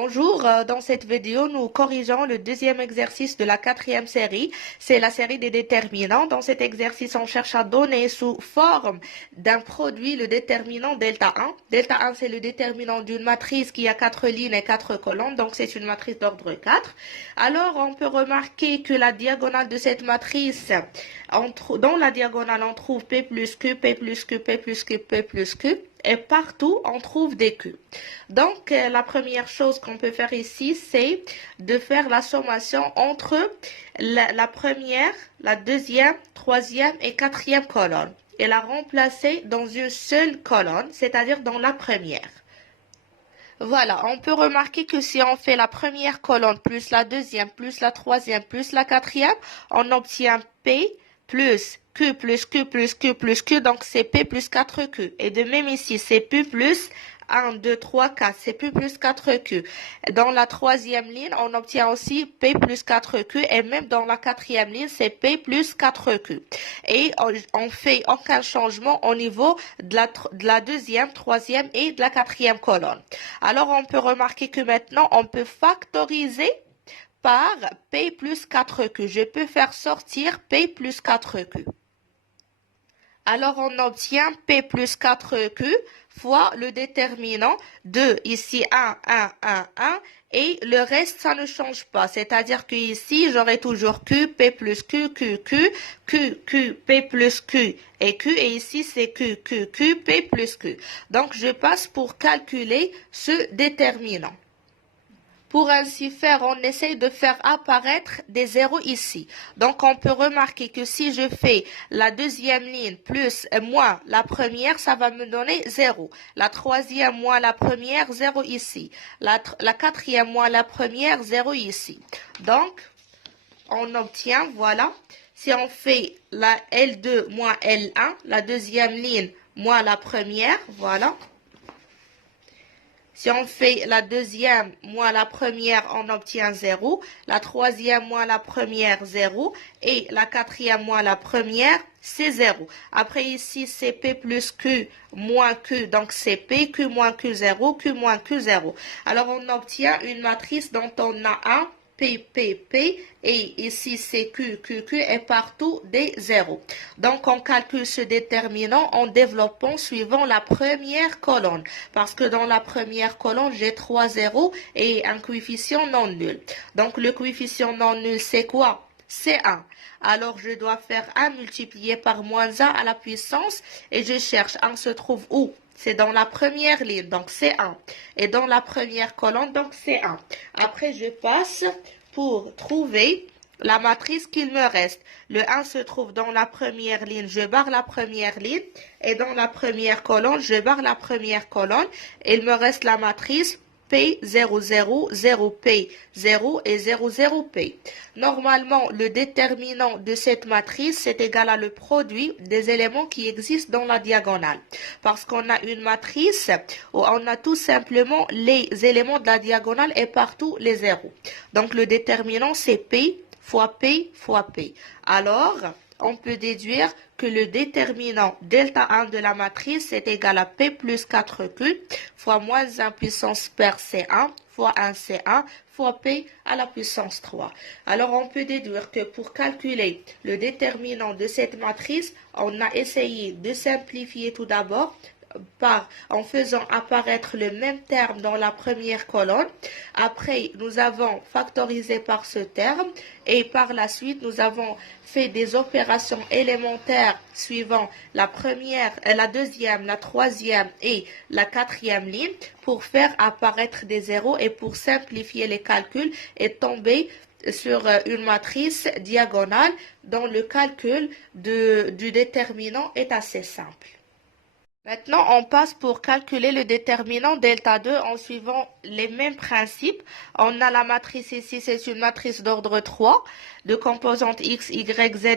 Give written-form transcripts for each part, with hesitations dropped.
Bonjour, dans cette vidéo, nous corrigeons le deuxième exercice de la quatrième série. C'est la série des déterminants. Dans cet exercice, on cherche à donner sous forme d'un produit le déterminant delta 1. Delta 1, c'est le déterminant d'une matrice qui a 4 lignes et 4 colonnes, donc c'est une matrice d'ordre 4. Alors, on peut remarquer que la diagonale de cette matrice, dans la diagonale, on trouve P plus Q, P plus Q, P plus Q, P plus Q. Et partout, on trouve des Q. Donc, la première chose qu'on peut faire ici, c'est de faire la sommation entre la première, la deuxième, troisième et quatrième colonne. Et la remplacer dans une seule colonne, c'est-à-dire dans la première. Voilà, on peut remarquer que si on fait la première colonne plus la deuxième, plus la troisième, plus la quatrième, on obtient P plus Q plus Q plus Q plus Q, donc c'est P plus 4Q. Et de même ici, c'est P plus 1, 2, 3, 4, c'est P plus 4Q. Dans la troisième ligne, on obtient aussi P plus 4Q et même dans la quatrième ligne, c'est P plus 4Q. Et on fait aucun changement au niveau de la deuxième, troisième et de la quatrième colonne. Alors, on peut remarquer que maintenant, on peut factoriser par P plus 4Q. Je peux faire sortir P plus 4Q. Alors, on obtient P plus 4Q fois le déterminant de ici 1, 1, 1, 1 et le reste, ça ne change pas. C'est-à-dire que ici, j'aurai toujours Q, P plus Q, Q, Q, Q, Q, P plus Q et Q. Et ici, c'est Q, Q, Q, P plus Q. Donc, je passe pour calculer ce déterminant. Pour ainsi faire, on essaye de faire apparaître des zéros ici. Donc, on peut remarquer que si je fais la deuxième ligne plus moins la première, ça va me donner 0. La troisième moins la première, 0 ici. La quatrième moins la première, 0 ici. Donc, on obtient, voilà, si on fait la L2 moins L1, la deuxième ligne moins la première, voilà. Si on fait la deuxième moins la première, on obtient 0. La troisième moins la première, 0. Et la quatrième moins la première, c'est 0. Après ici, c'est P plus Q moins Q. Donc c'est P, Q moins Q, 0, Q moins Q, 0. Alors on obtient une matrice dont on a un P, P, P, et ici c'est Q, Q, Q, et partout des zéros. Donc on calcule ce déterminant en développant suivant la première colonne, parce que dans la première colonne, j'ai 3 zéros et un coefficient non nul. Donc le coefficient non nul, c'est quoi? C'est 1. Alors je dois faire 1 multiplié par moins 1 à la puissance, et je cherche 1 se trouve où? C'est dans la première ligne, donc c'est 1. Et dans la première colonne, donc c'est 1. Après, je passe pour trouver la matrice qu'il me reste. Le 1 se trouve dans la première ligne, je barre la première ligne. Et dans la première colonne, je barre la première colonne. Et il me reste la matrice P, 0, 0, 0, P, 0 et 0, 0, P. Normalement, le déterminant de cette matrice, c'est égal à le produit des éléments qui existent dans la diagonale. Parce qu'on a une matrice où on a tout simplement les éléments de la diagonale et partout les zéros. Donc, le déterminant, c'est P fois P fois P. Alors, on peut déduire que le déterminant delta 1 de la matrice est égal à P plus 4Q fois moins 1 puissance per C1 fois 1 C1 fois P à la puissance 3. Alors, on peut déduire que pour calculer le déterminant de cette matrice, on a essayé de simplifier tout d'abord en faisant apparaître le même terme dans la première colonne. Après, nous avons factorisé par ce terme et par la suite, nous avons fait des opérations élémentaires suivant la première, la deuxième, la troisième et la quatrième ligne pour faire apparaître des zéros et pour simplifier les calculs et tomber sur une matrice diagonale dont le calcul du déterminant est assez simple. Maintenant, on passe pour calculer le déterminant delta 2 en suivant les mêmes principes. On a la matrice ici, c'est une matrice d'ordre 3 de composantes x, y, z,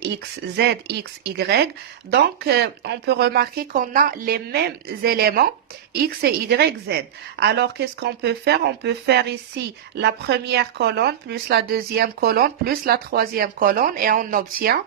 x, z, x, y. Donc, on peut remarquer qu'on a les mêmes éléments x et y, z. Alors, qu'est-ce qu'on peut faire? On peut faire ici la première colonne plus la deuxième colonne plus la troisième colonne et on obtient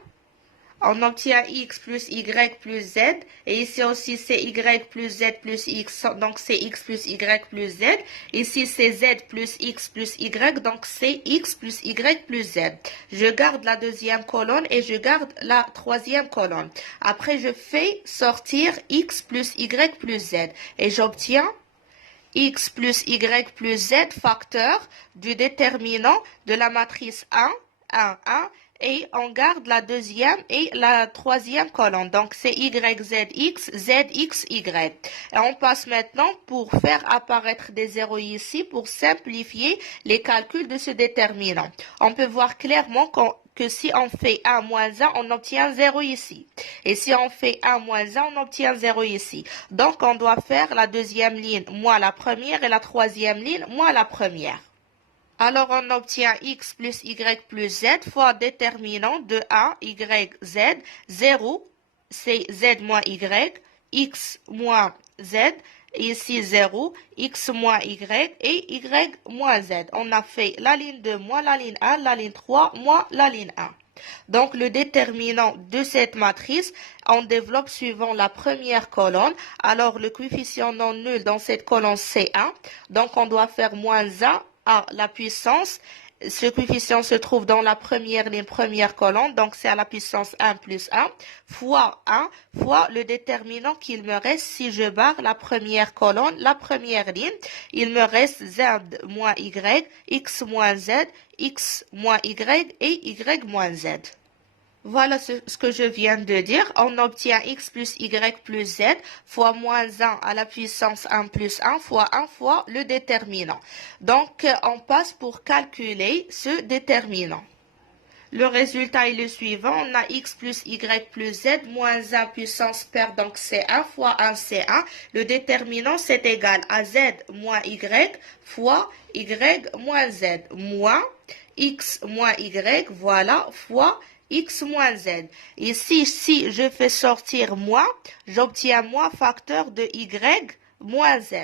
On obtient x plus y plus z. Et ici aussi, c'est y plus z plus x. Donc, c'est x plus y plus z. Ici, c'est z plus x plus y. Donc, c'est x plus y plus z. Je garde la deuxième colonne et je garde la troisième colonne. Après, je fais sortir x plus y plus z. Et j'obtiens x plus y plus z facteur du déterminant de la matrice 1, 1, 1. Et on garde la deuxième et la troisième colonne. Donc, c'est y, z, x, z, x, y. Et on passe maintenant pour faire apparaître des zéros ici pour simplifier les calculs de ce déterminant. On peut voir clairement que si on fait 1 moins 1, on obtient 0 ici. Et si on fait 1 moins 1, on obtient 0 ici. Donc, on doit faire la deuxième ligne moins la première et la troisième ligne moins la première. Alors, on obtient x plus y plus z fois déterminant de 1, y, z. 0, c'est z moins y, x moins z. Ici 0, x moins y et y moins z. On a fait la ligne 2 moins la ligne 1, la ligne 3 moins la ligne 1. Donc, le déterminant de cette matrice, on développe suivant la première colonne. Alors, le coefficient non nul dans cette colonne, c'est 1. Donc, on doit faire moins 1 à la puissance. Ce coefficient se trouve dans la première ligne, première colonne. Donc, c'est à la puissance 1 plus 1 fois 1 fois le déterminant qu'il me reste si je barre la première colonne, la première ligne. Il me reste z moins y, x moins z, x moins y et y moins z. Voilà ce que je viens de dire. On obtient x plus y plus z fois moins 1 à la puissance 1 plus 1 fois 1 fois le déterminant. Donc, on passe pour calculer ce déterminant. Le résultat est le suivant. On a x plus y plus z moins 1 puissance paire, donc c'est 1 fois 1, c'est 1. Le déterminant, c'est égal à z moins y fois y moins z moins x moins y, voilà, fois x moins z. Ici, si je fais sortir moins, j'obtiens moins facteur de y moins z.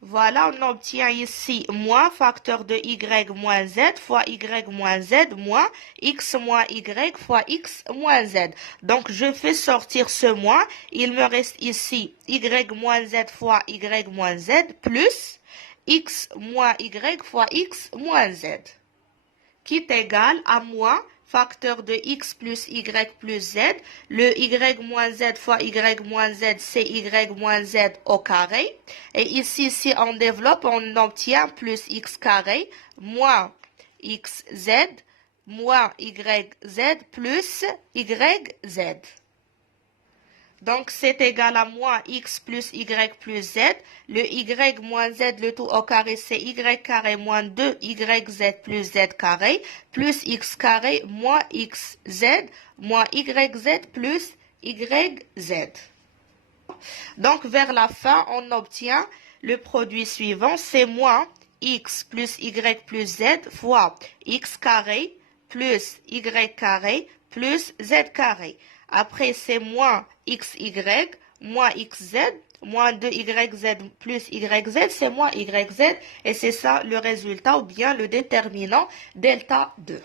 Voilà, on obtient ici moins facteur de y moins z fois y moins z moins x moins y fois x moins z. Donc, je fais sortir ce moins. Il me reste ici y moins z fois y moins z plus x moins y fois x moins z, qui est égal à moins facteur de x plus y plus z. Le y moins z fois y moins z, c'est y moins z au carré. Et ici, si on développe, on obtient plus x carré moins xz moins yz plus yz. Donc, c'est égal à moins x plus y plus z. Le y moins z, le tout au carré, c'est y carré moins 2yz plus z carré, plus x carré moins xz moins yz plus yz. Donc, vers la fin, on obtient le produit suivant, c'est moins x plus y plus z fois x carré plus y carré plus z carré. Après, c'est moins xy, moins xz, moins 2yz plus yz, c'est moins yz. Et c'est ça le résultat ou bien le déterminant delta 2.